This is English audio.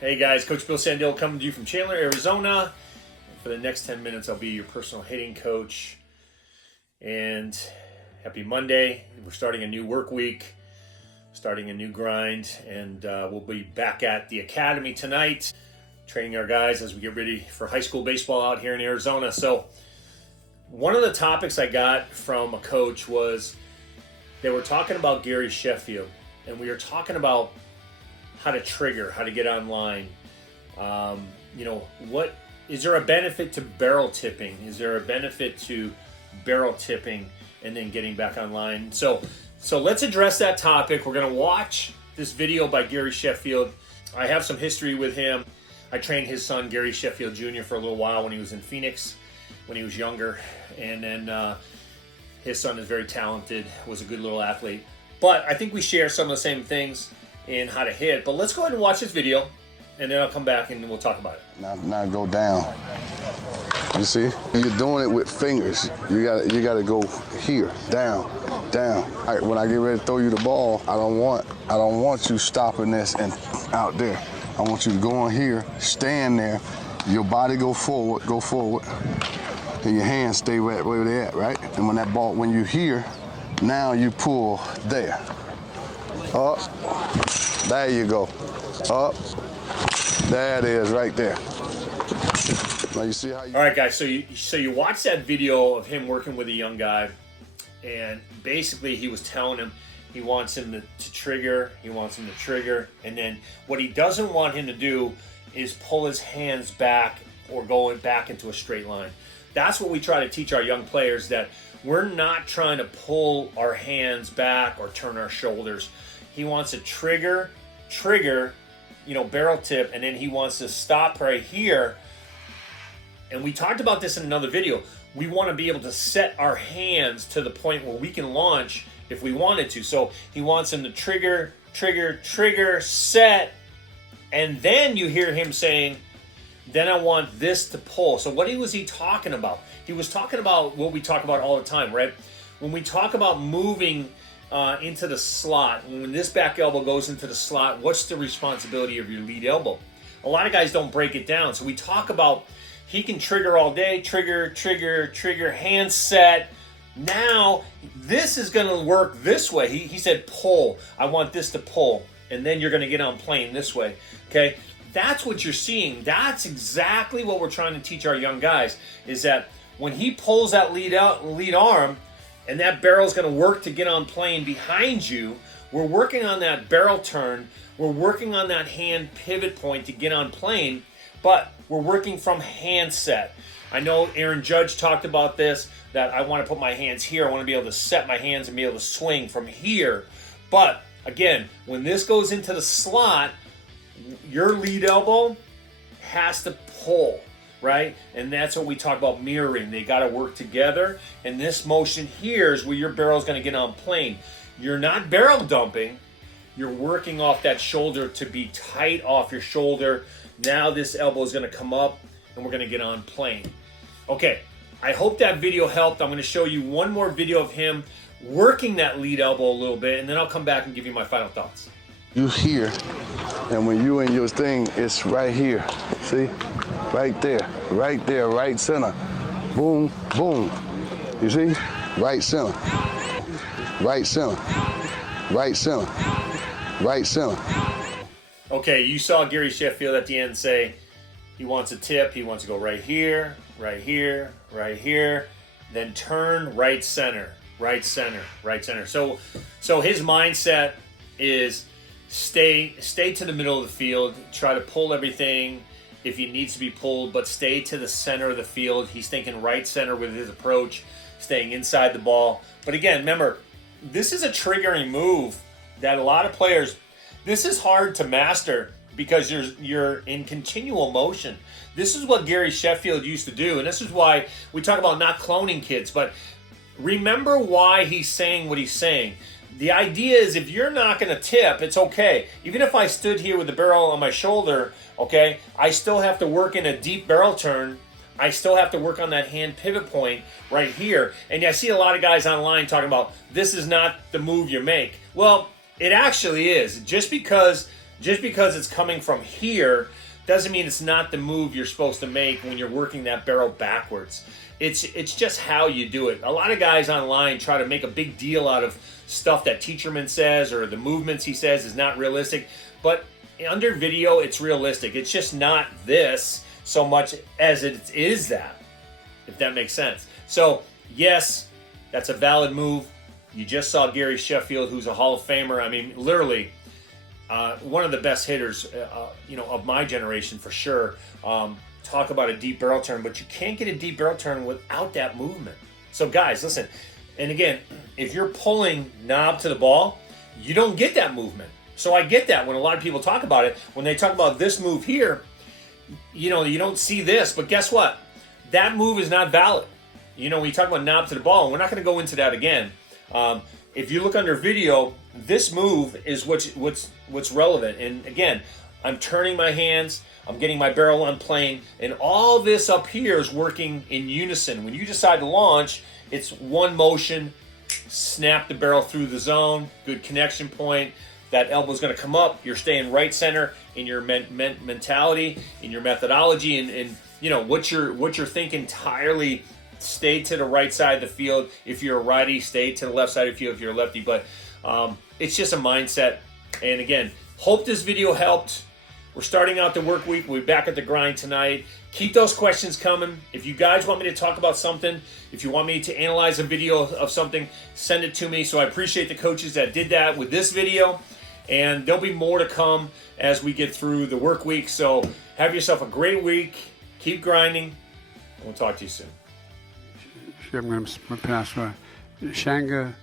Hey guys, Coach Bill Sandell coming to you from Chandler, Arizona. For the next 10 minutes, I'll be your personal hitting coach. And happy Monday. We're starting a new work week, starting a new grind, and we'll be back at the academy tonight, training our guys as we get ready for high school baseball out here in Arizona. So one of the topics I got from a coach was they were talking about Garry Sheffield, and we were talking about how to trigger, how to get online. What is there a benefit to barrel tipping? Is there a benefit to barrel tipping and then getting back online? So let's address that topic. We're going to watch this video by Garry Sheffield. I have some history with him. I trained his son, Garry Sheffield Jr., for a little while when he was in Phoenix, when he was younger. And then his son is very talented, was a good little athlete. But I think we share some of the same things in how to hit. But let's go ahead and watch this video, and then I'll come back and we'll talk about it. Now go down. You see? You're doing it with fingers. You gotta go here, down, down. All right, when I get ready to throw you the ball, I don't want you stopping this and out there. I want you to go on here, stand there, your body go forward, and your hands stay right where they're at, right? And when you here, now you pull there. Up, there you go. Up, there it is, right there. Now you see how you... All right, guys, so you watch that video of him working with a young guy, and basically he was telling him he wants him to trigger, and then what he doesn't want him to do is pull his hands back or going back into a straight line. That's what we try to teach our young players, that we're not trying to pull our hands back or turn our shoulders. He wants to trigger, barrel tip, and then he wants to stop right here. And we talked about this in another video. We want to be able to set our hands to the point where we can launch if we wanted to. So he wants him to trigger, set, and then you hear him saying, then I want this to pull. So what was he talking about? He was talking about what we talk about all the time, right? When we talk about moving into the slot, when this back elbow goes into the slot, what's the responsibility of your lead elbow? A lot of guys don't break it down. So we talk about he can trigger all day, trigger, hand set. Now, this is going to work this way. He said pull. I want this to pull. And then you're going to get on plane this way. Okay? That's what you're seeing. That's exactly what we're trying to teach our young guys, is that when he pulls that lead arm, and that barrel is going to work to get on plane behind you, we're working on that barrel turn. We're working on that hand pivot point to get on plane, but we're working from hand set. I know Aaron Judge talked about this, that I want to put my hands here. I want to be able to set my hands and be able to swing from here. But again, when this goes into the slot, your lead elbow has to pull, right? And that's what we talk about mirroring. They got to work together. And this motion here is where your barrel is going to get on plane. You're not barrel dumping. You're working off that shoulder to be tight off your shoulder. Now this elbow is going to come up, and we're going to get on plane. Okay, I hope that video helped. I'm going to show you one more video of him working that lead elbow a little bit, and then I'll come back and give you my final thoughts. You here, and when you in your thing, it's right here. See? Right there, right center. Boom, boom. You see? Right center. Right center. Right center. Right center. Okay, you saw Garry Sheffield at the end say he wants a tip. He wants to go right here, then turn right center. So his mindset is stay to the middle of the field, try to pull everything if he needs to be pulled, but stay to the center of the field. He's thinking right center with his approach, staying inside the ball. But again, remember, this is a triggering move that a lot of players, this is hard to master because you're in continual motion. This is what Garry Sheffield used to do, and this is why we talk about not cloning kids, but remember why he's saying what he's saying. The idea is if you're not going to tip, it's okay. Even if I stood here with the barrel on my shoulder, okay, I still have to work in a deep barrel turn. I still have to work on that hand pivot point right here. And I see a lot of guys online talking about this is not the move you make. Well, it actually is. Just because just because it's coming from here doesn't mean it's not the move you're supposed to make when you're working that barrel backwards. It's just how you do it. A lot of guys online try to make a big deal out of stuff that Teacherman says or the movements he says is not realistic. But under video, it's realistic. It's just not this so much as it is that, if that makes sense. So, yes, that's a valid move. You just saw Garry Sheffield, who's a Hall of Famer. I mean, literally, one of the best hitters, of my generation for sure. Talk about a deep barrel turn, but you can't get a deep barrel turn without that movement. So guys, listen, and again, if you're pulling knob to the ball, you don't get that movement. So I get that when a lot of people talk about it, when they talk about this move here, you don't see this, but guess what? That move is not valid. When you talk about knob to the ball, and we're not going to go into that again. If you look under video, this move is what's relevant. And again, I'm turning my hands, I'm getting my barrel on plane, and all this up here is working in unison. When you decide to launch, it's one motion, snap the barrel through the zone, good connection point. That elbow's going to come up. You're staying right center in your mentality, in your methodology, and what you're thinking entirely. Stay to the right side of the field. If you're a righty, stay to the left side of the field if you're a lefty. But it's just a mindset. And again, hope this video helped. We're starting out the work week. We'll be back at the grind tonight. Keep those questions coming. If you guys want me to talk about something, if you want me to analyze a video of something, send it to me. So I appreciate the coaches that did that with this video. And there'll be more to come as we get through the work week. So have yourself a great week. Keep grinding. And we'll talk to you soon. I'm going to pronounce Shanga